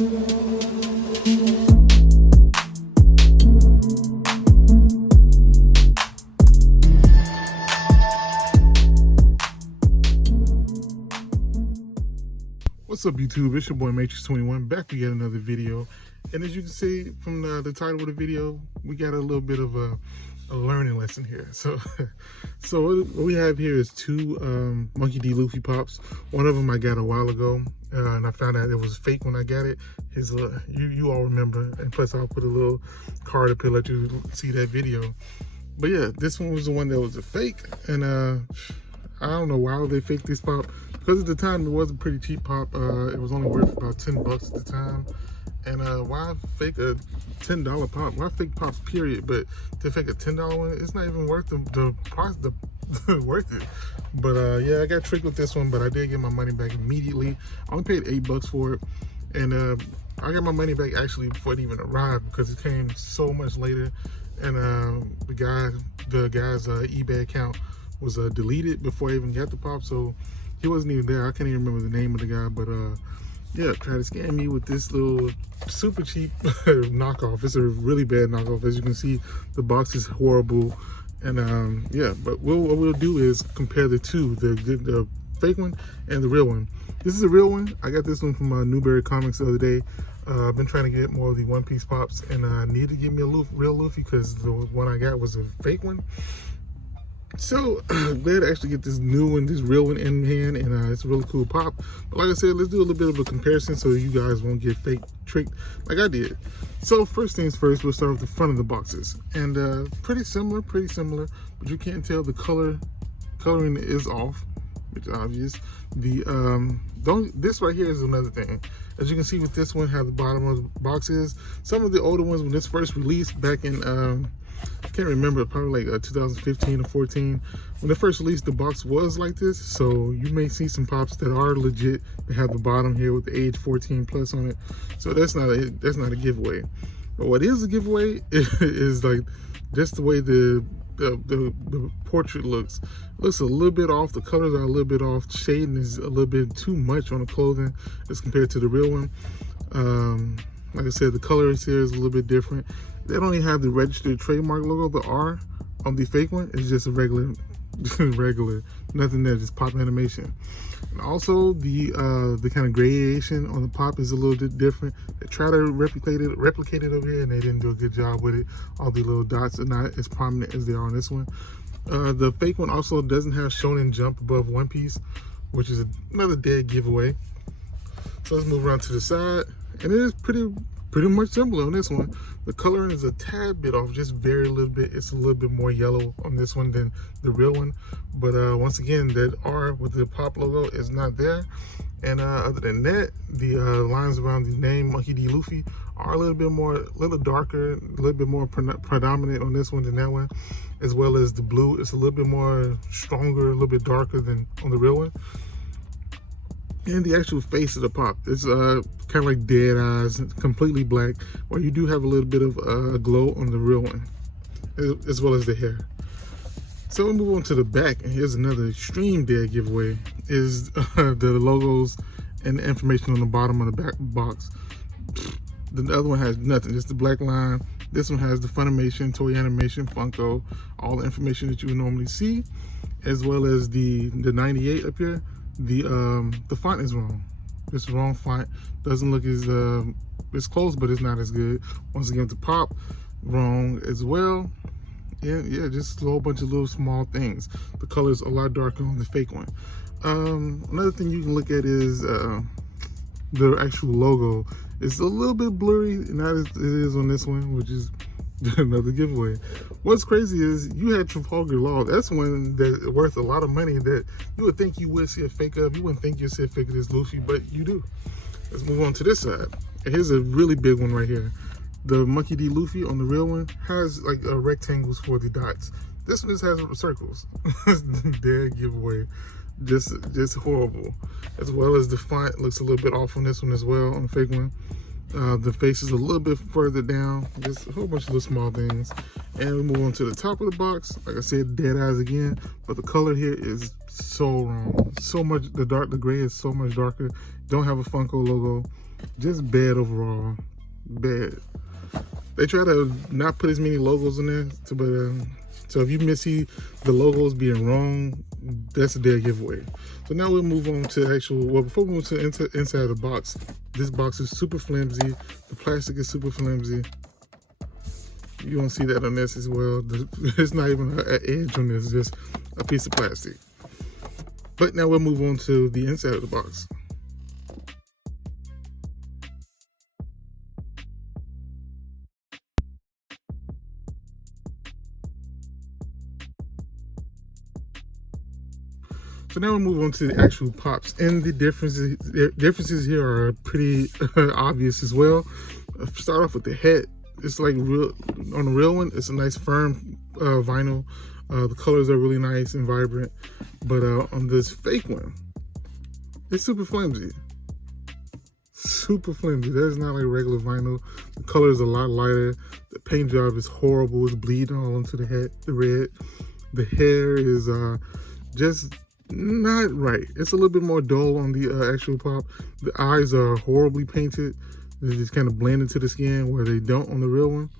What's up, YouTube? It's your boy Matrix21 back with yet another video. And as you can see from the title of the video, we got a little bit of a learning lesson here. So what we have here is two Monkey D. Luffy pops. One of them I got a while ago, and I found out it was fake when I got it. His you all remember, and plus I'll put a little card up here to let you see that video. But yeah, this one was the one that was a fake, and I don't know why they faked this pop. Because at the time it was a pretty cheap pop. It was only worth about 10 bucks at the time. And why fake a $10 pop? Why fake pops, period? But to fake a $10 one, it's not even worth the price, worth it. But yeah, I got tricked with this one, but I did get my money back immediately. I only paid 8 bucks for it, and I got my money back actually before it even arrived because it came so much later. And the guy's eBay account was deleted before I even got the pop, so he wasn't even there. I can't even remember the name of the guy, but yeah, try to scam me with this little super cheap knockoff. It's a really bad knockoff. As you can see, the box is horrible. And yeah, but what we'll do is compare the two, the fake one and the real one. This is a real one. I got this one from Newberry Comics the other day. I've been trying to get more of the One Piece pops, and I need to give me a real Luffy because the one I got was a fake one. So glad to actually get this new one, this real one in hand, and it's a really cool pop. But like I said, let's do a little bit of a comparison so you guys won't get fake tricked like I did. So first things first, we'll start with the front of the boxes, and pretty similar, but you can't tell the coloring is off, which is obvious. This right here is another thing. As you can see with this one, how the bottom of the box is. Some of the older ones, when this first released back in I can't remember, probably like 2015 or 14, when it first released, the box was like this. So you may see some pops that are legit. They have the bottom here with the age 14 plus on it. So that's not a giveaway. But what is a giveaway is like just the way the portrait looks. It looks a little bit off. The colors are a little bit off. Shading is a little bit too much on the clothing as compared to the real one. Like I said, the colors here is a little bit different. They don't even have the registered trademark logo, the R on the fake one. It's just a regular, nothing there, just pop animation. And also the kind of gradation on the pop is a little bit different. They try to replicate it over here, and they didn't do a good job with it. All the little dots are not as prominent as they are on this one. The fake one also doesn't have Shonen Jump above One Piece, which is another dead giveaway. So let's move around to the side, and it is pretty much similar on this one. The coloring is a tad bit off, just very little bit. It's a little bit more yellow on this one than the real one. But once again, that R with the pop logo is not there. And other than that, the lines around the name Monkey D. Luffy are a little darker, a little bit more predominant on this one than that one. As well as the blue, it's a little bit more stronger, a little bit darker than on the real one. And the actual face of the pop, it's kind of like dead eyes, completely black, while you do have a little bit of a glow on the real one, as well as the hair. So we'll move on to the back, and here's another extreme dead giveaway, is the logos and the information on the bottom of the back box. The other one has nothing, just the black line. This one has the Funimation, Toy Animation, Funko, all the information that you would normally see, as well as the 98 up here. The font is wrong. It's the wrong font. Doesn't look as it's close, but it's not as good. Once again, the pop wrong as well. And yeah, just a whole bunch of little small things. The color is a lot darker on the fake one. Another thing you can look at is the actual logo. It's a little bit blurry, not as it is on this one, which is another giveaway. What's crazy is you had Trafalgar Law. That's one that's worth a lot of money that you would think you would see a fake of. You wouldn't think you'd see a fake of this Luffy, but you do. Let's move on to this side. And here's a really big one right here. The Monkey D. Luffy on the real one has like rectangles for the dots. This one just has circles. Dead giveaway. Just horrible. As well as the font looks a little bit off on this one as well, on the fake one. The face is a little bit further down. Just a whole bunch of little small things. And we move on to the top of the box. Like I said, dead eyes again. But the color here is so wrong. So much, the gray is so much darker. Don't have a Funko logo. Just bad overall. Bad. They try to not put as many logos in there. So if you see the logos being wrong, that's a dead giveaway. So now we'll move on to well, before we move to inside the box, this box is super flimsy. The plastic is super flimsy. You don't see that on this as well. There's not even an edge on this, just a piece of plastic. But now we'll move on to the inside of the box. So now we'll move on to the actual pops, and the differences here are pretty obvious as well. Start off with the head. It's like on the real one, it's a nice firm vinyl. The colors are really nice and vibrant, but on this fake one, it's super flimsy. Super flimsy. That's not like regular vinyl. The color is a lot lighter. The paint job is horrible. It's bleeding all into the head, the red. The hair is just not right. It's a little bit more dull on the actual pop. The eyes are horribly painted. They just kind of blend into the skin where they don't on the real one.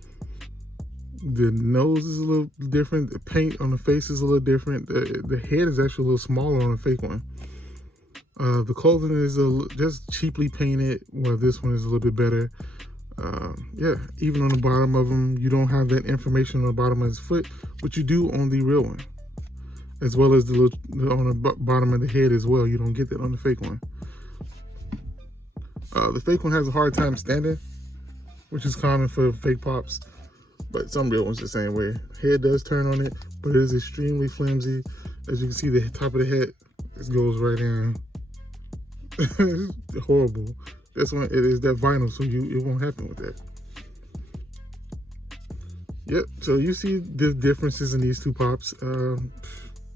The nose is a little different. The paint on the face is a little different. The head is actually a little smaller on the fake one. The clothing is just cheaply painted, while this one is a little bit better. Yeah, even on the bottom of them, you don't have that information on the bottom of his foot, but you do on the real one. As well as on the bottom of the head as well. You don't get that on the fake one. The fake one has a hard time standing, which is common for fake pops, but some real ones the same way. Head does turn on it, but it is extremely flimsy. As you can see, the top of the head, it goes right in. It's horrible. This one, it is that vinyl, so it won't happen with that. Yep, so you see the differences in these two pops.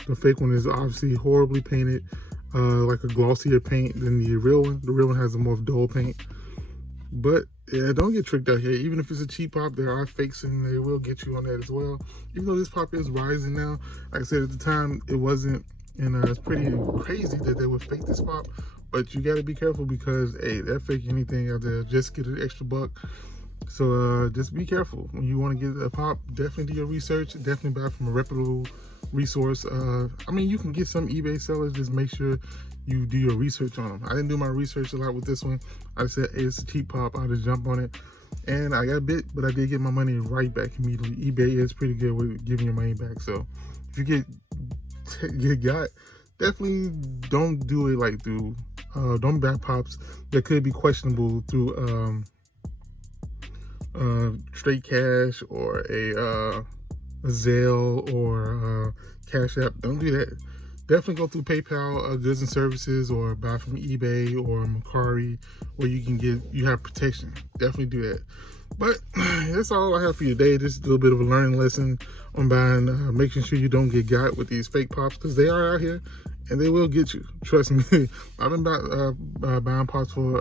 The fake one is obviously horribly painted, like a glossier paint than the real one. The real one has a more dull paint. But yeah, don't get tricked out here. Even if it's a cheap pop, there are fakes and they will get you on that as well. Even though this pop is rising now, like I said at the time, it wasn't, and it's pretty crazy that they would fake this pop. But you got to be careful because, hey, they'll fake anything out there. Just get an extra buck. So just be careful. When you want to get a pop, definitely do your research. Definitely buy from a reputable resource. I mean, you can get some eBay sellers. Just make sure you do your research on them. I didn't do my research a lot with this one. I said, hey, it's a cheap pop. I'll just jump on it. And I got bit, but I did get my money right back immediately. eBay is pretty good with giving your money back. So if you get got, definitely don't do it like through, don't buy pops that could be questionable through straight cash or a Zelle or Cash App. Don't do that. Definitely go through PayPal, goods and services, or buy from eBay or Mercari, where you have protection. Definitely do that. But that's all I have for you today. Just a little bit of a learning lesson on buying, making sure you don't get got with these fake pops, because they are out here and they will get you. Trust me. I've been buying pops for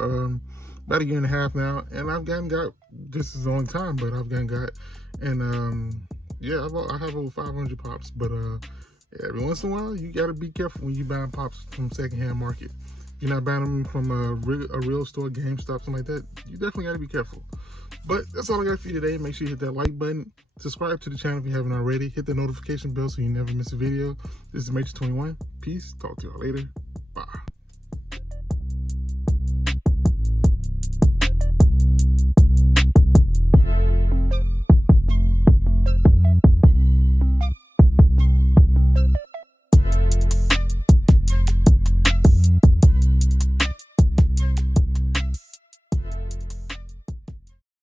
about a year and a half now, and I've gotten got. This is the only time, but I've gotten got. And yeah, I have over 500 pops, but every once in a while, you gotta be careful when you buying pops from secondhand market. If you're not buying them from a real store, GameStop, something like that, you definitely gotta be careful. But that's all I got for you today. Make sure you hit that like button, subscribe to the channel if you haven't already, hit the notification bell so you never miss a video. This is Matrix 21. Peace. Talk to y'all later.